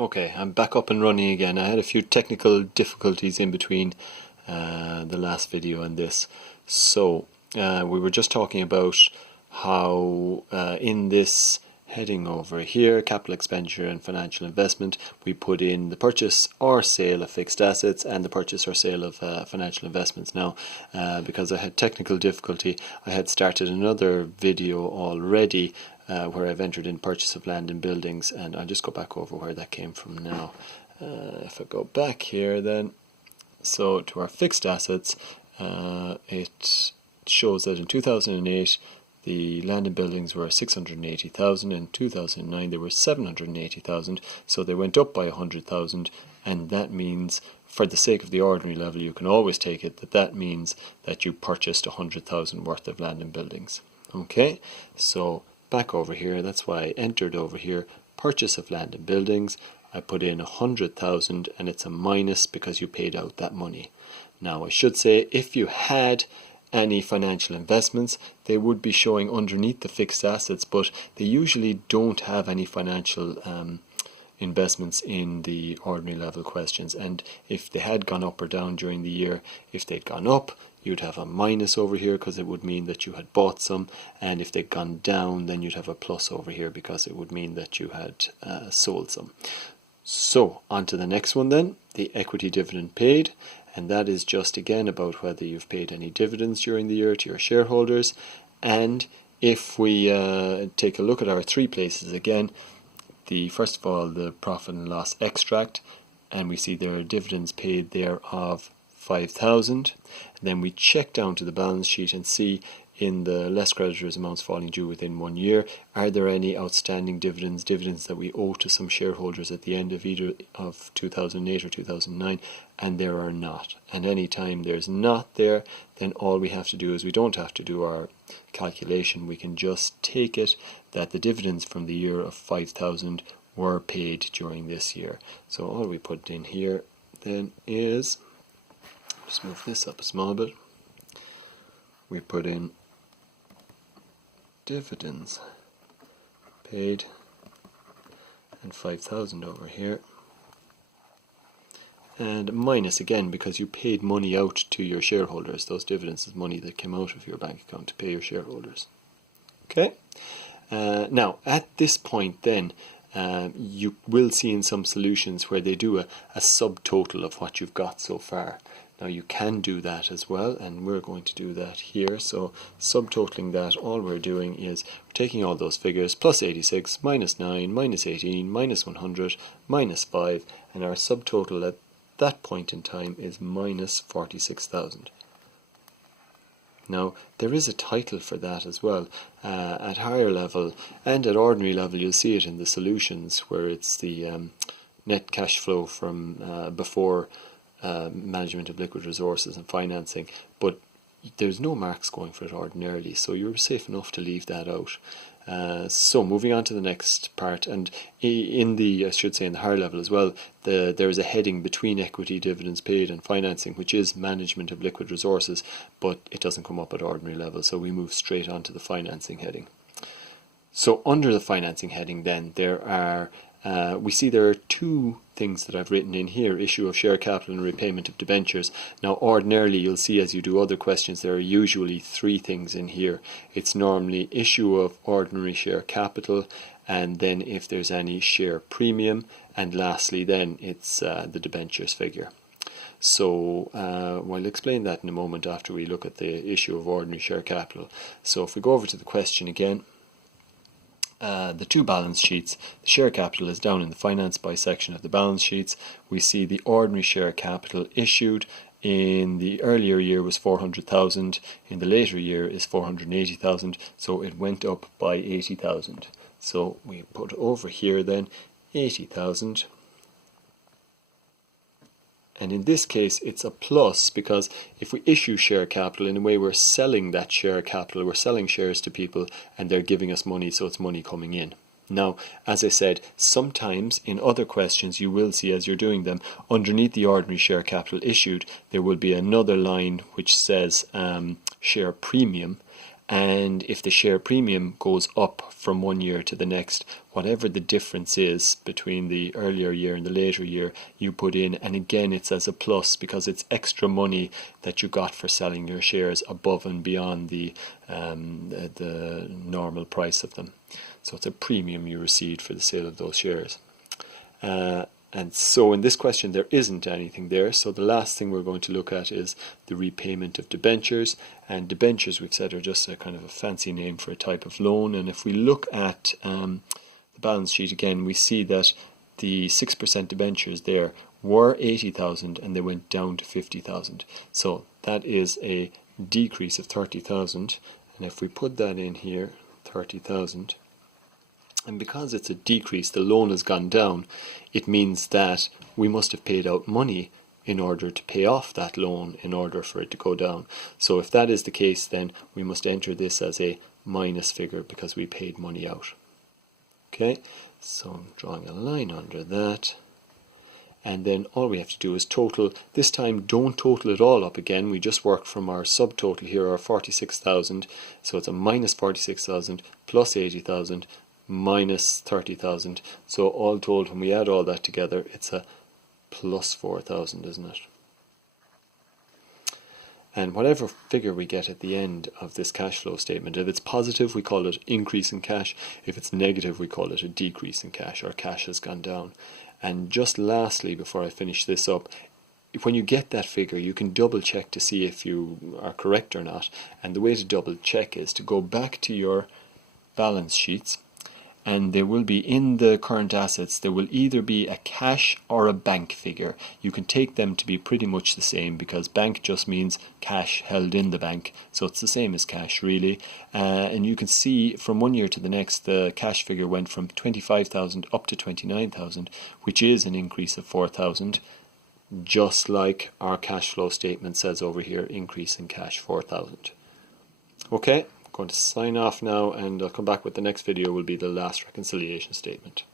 Okay, I'm back up and running again. I had a few technical difficulties in between the last video and this. So, we were just talking about how in this heading over here, capital expenditure and financial investment, we put in the purchase or sale of fixed assets and the purchase or sale of financial investments. Now, because I had technical difficulty, I had started another video already where I've entered in purchase of land and buildings, and I'll just go back over where that came from now. If I go back here then, so to our fixed assets, it shows that in 2008 the land and buildings were 680,000, in 2009 they were 780,000, so they went up by 100,000, and that means, for the sake of the ordinary level, you can always take it that means that you purchased 100,000 worth of land and buildings. Okay, so back over here, that's why I entered over here, purchase of land and buildings. I put in 100,000 and it's a minus because you paid out that money. Now I should say, if you had any financial investments, they would be showing underneath the fixed assets, but they usually don't have any financial investments in the ordinary level questions. And if they had gone up or down during the year, if they'd gone up, you'd have a minus over here because it would mean that you had bought some, and if they'd gone down, then you'd have a plus over here because it would mean that you had sold some. So on to the next one then, the equity dividend paid, and that is just again about whether you've paid any dividends during the year to your shareholders. And if we take a look at our three places again, first of all the profit and loss extract, and we see there are dividends paid there of 5,000. Then we check down to the balance sheet and see in the less creditors amounts falling due within 1 year, are there any outstanding dividends that we owe to some shareholders at the end of either of 2008 or 2009, and there are not. And any time there's not there, then all we have to do is we don't have to do our calculation, we can just take it that the dividends from the year of 5,000 were paid during this year. So all we put in here then is, just move this up a small bit, we put in dividends paid and 5,000 over here, and minus again because you paid money out to your shareholders. Those dividends is money that came out of your bank account to pay your shareholders. Okay, now at this point then you will see in some solutions where they do a subtotal of what you've got so far. Now you can do that as well, and we're going to do that here. So subtotaling that, all we're doing is we're taking all those figures, plus 86, minus 9, minus 18, minus 100, minus 5, and our subtotal at that point in time is minus 46,000. Now there is a title for that as well. At higher level and at ordinary level you'll see it in the solutions where it's the net cash flow from before management of liquid resources and financing, but there's no marks going for it ordinarily, so you're safe enough to leave that out. So moving on to the next part, and in the, I should say in the higher level as well, there is a heading between equity dividends paid and financing, which is management of liquid resources, but it doesn't come up at ordinary level, so we move straight on to the financing heading. So under the financing heading then, there are we see there are two things that I've written in here: issue of share capital and repayment of debentures. Now ordinarily you'll see as you do other questions there are usually three things in here. It's normally issue of ordinary share capital, and then if there's any share premium, and lastly then it's the debentures figure. So we'll explain that in a moment after we look at the issue of ordinary share capital. So if we go over to the question again, the two balance sheets, the share capital is down in the finance by section of the balance sheets. We see the ordinary share capital issued in the earlier year was 400,000, in the later year is 480,000, so it went up by 80,000. So we put over here then 80,000. And in this case it's a plus because if we issue share capital, in a way we're selling that share capital, we're selling shares to people and they're giving us money, so it's money coming in. Now, as I said, sometimes in other questions you will see as you're doing them, underneath the ordinary share capital issued, there will be another line which says share premium, and if the share premium goes up from one year to the next, whatever the difference is between the earlier year and the later year, you put in, and again it's as a plus because it's extra money that you got for selling your shares above and beyond the normal price of them. So it's a premium you received for the sale of those shares. And so in this question there isn't anything there, so the last thing we're going to look at is the repayment of debentures. And debentures, we've said, are just a kind of a fancy name for a type of loan. And if we look at the balance sheet again, we see that the 6% debentures there were 80,000 and they went down to 50,000. So that is a decrease of 30,000. And if we put that in here, 30,000, and because it's a decrease, the loan has gone down, it means that we must have paid out money in order to pay off that loan in order for it to go down. So if that is the case, then we must enter this as a minus figure because we paid money out. Okay, so I'm drawing a line under that. And then all we have to do is total. This time don't total it all up again. We just work from our subtotal here, our 46,000. So it's a minus 46,000 plus 80,000 minus 30,000. So all told, when we add all that together, it's a plus 4,000, isn't it? And whatever figure we get at the end of this cash flow statement, if it's positive, we call it increase in cash. If it's negative, we call it a decrease in cash, or cash has gone down. And just lastly, before I finish this up, when you get that figure, you can double check to see if you are correct or not. And the way to double check is to go back to your balance sheets, and there will be, in the current assets, there will either be a cash or a bank figure. You can take them to be pretty much the same because bank just means cash held in the bank, so it's the same as cash really. And you can see from one year to the next, the cash figure went from 25,000 up to 29,000, which is an increase of 4,000, just like our cash flow statement says over here, increase in cash 4,000. Okay. Going to sign off now, and I'll come back with the next video will be the last reconciliation statement.